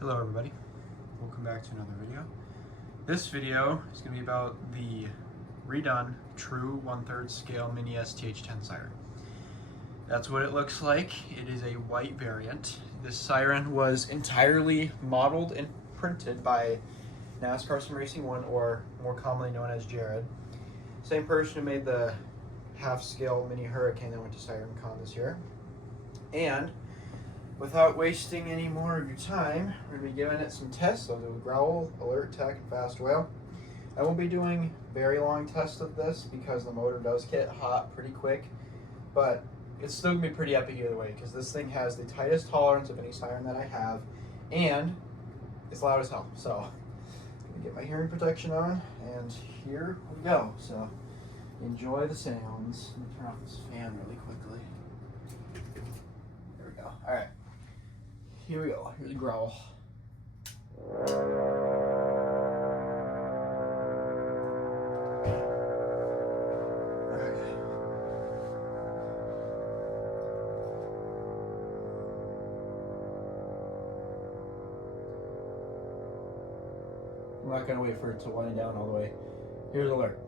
Hello everybody, welcome back to another video. This video is going to be about the redone true 1/3 scale mini STH-10 siren. That's what it looks like. It is a white variant. This siren was entirely modeled and printed by NASCAR Sim Racing 1, or more commonly known as Jared. Same person who made the half-scale mini Hurricane that went to SirenCon this year. And without wasting any more of your time, we're going to be giving it some tests. I'll do a Growl, Alert, Tech, and Fast Wail. I won't be doing very long tests of this because the motor does get hot pretty quick, but it's still going to be pretty epic either way because this thing has the tightest tolerance of any siren that I have, and it's loud as hell. So I'm going to get my hearing protection on, and here we go. So enjoy the sounds. Let me turn off this fan really quickly. There we go. All right. Here we go. Here's the Growl. I'm not gonna wait for it to wind down all the way. Here's Alert.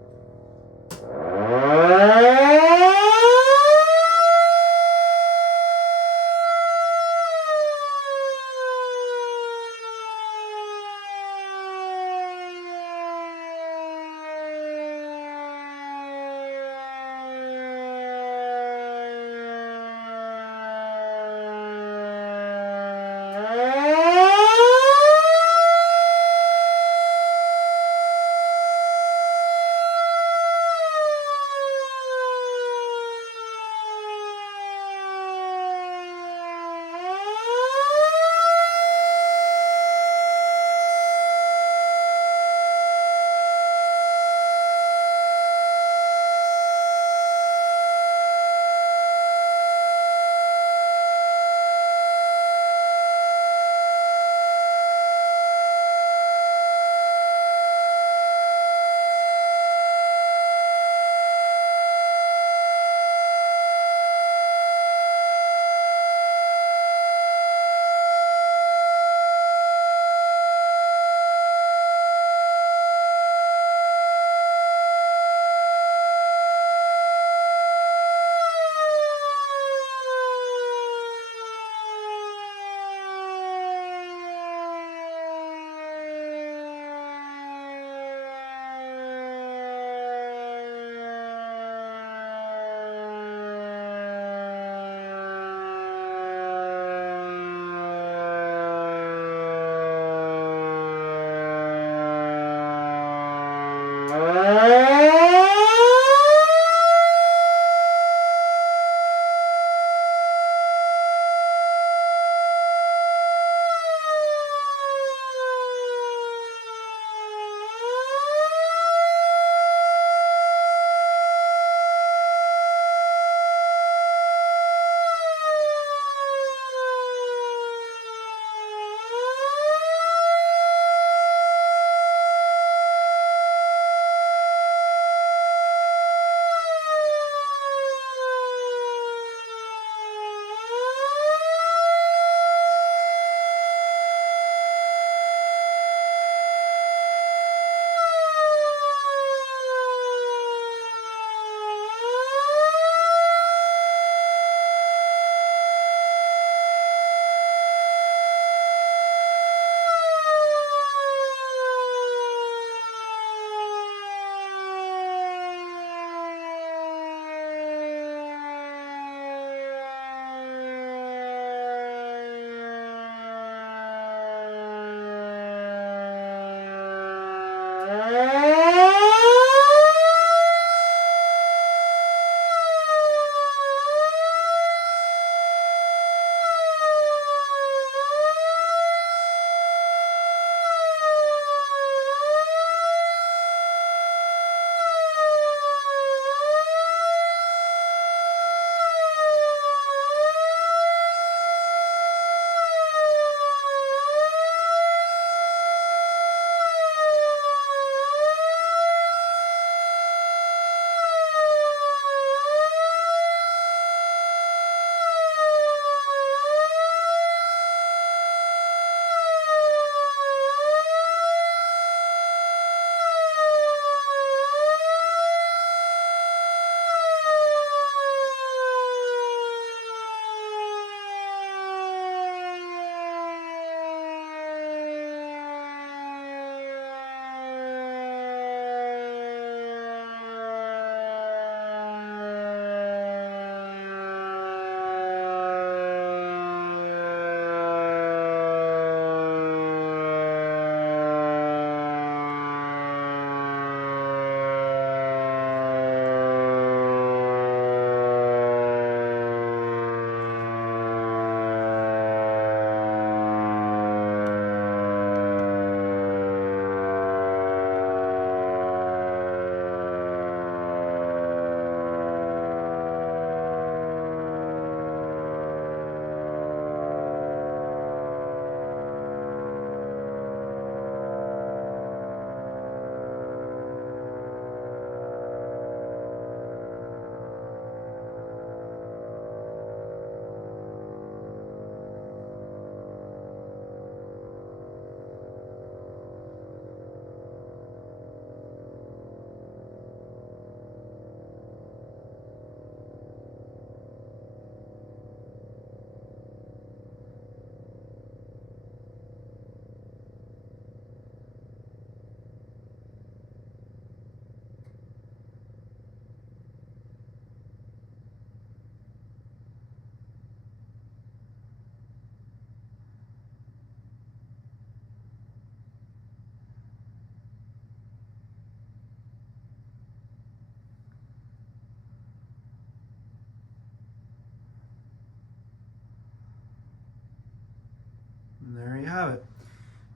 have it.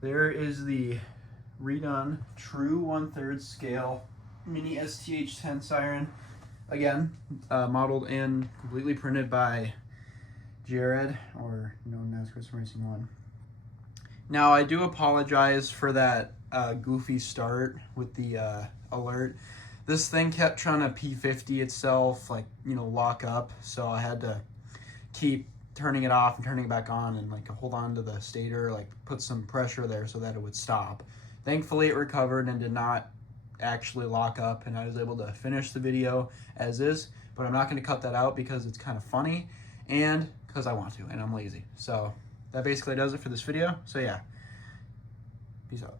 There is the redone true 1/3 scale mini STH-10 siren. Again, modeled and completely printed by Jared, or known as Chris Racing 1. Now, I do apologize for that goofy start with the alert. This thing kept trying to P-50 itself, like, lock up, so I had to keep turning it off and turning it back on and like hold on to the stator, like put some pressure there so that it would stop. Thankfully it recovered and did not actually lock up, and I was able to finish the video as is, but I'm not going to cut that out because it's kind of funny and because I want to and I'm lazy. So that basically does it for this video. So yeah, peace out.